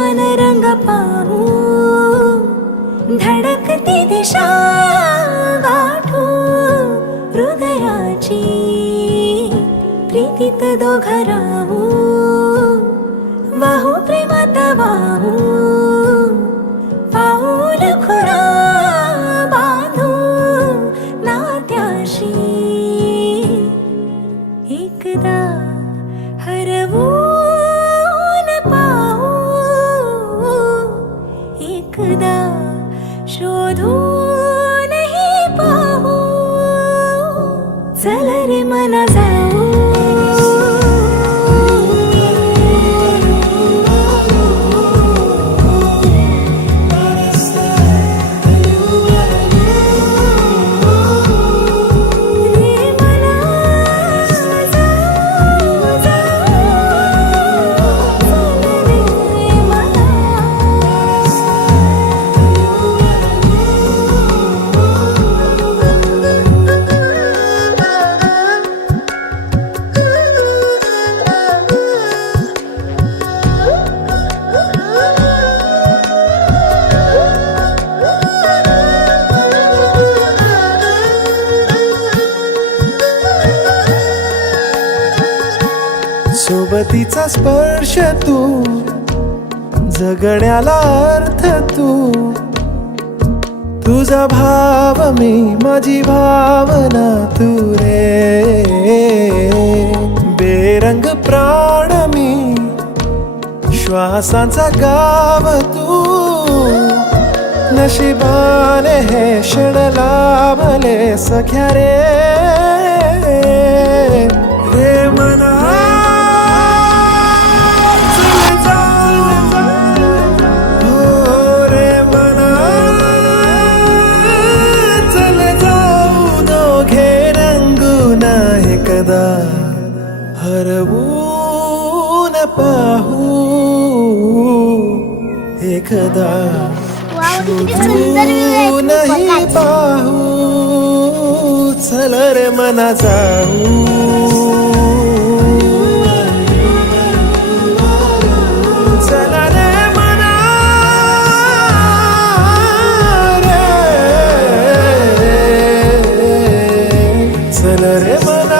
जीवन रंग पाहू, धडकती दिशा गाठू, हृदयाची प्रीतीत दोघ राहू, वाहू प्रेमात वाहू, पाऊल खुणा बांधू नात्याशी, एकदा हरवून पाहू, एकदा शोधूनही पाहू, चल रे मना जाऊ. सोबतीचा स्पर्श तू, जगण्याला अर्थ तू, तुझा भाव मी, माझी भावना तू रे. बेरंग प्राण मी, श्वासांचा गाव तू, नशिबाने हे क्षण लाभले सख्या रे. रे मना हरवून पाहू, एकदा शोधूनही पाहू, चल रे मना जाऊ. चला रे मना रे, चल रे मना.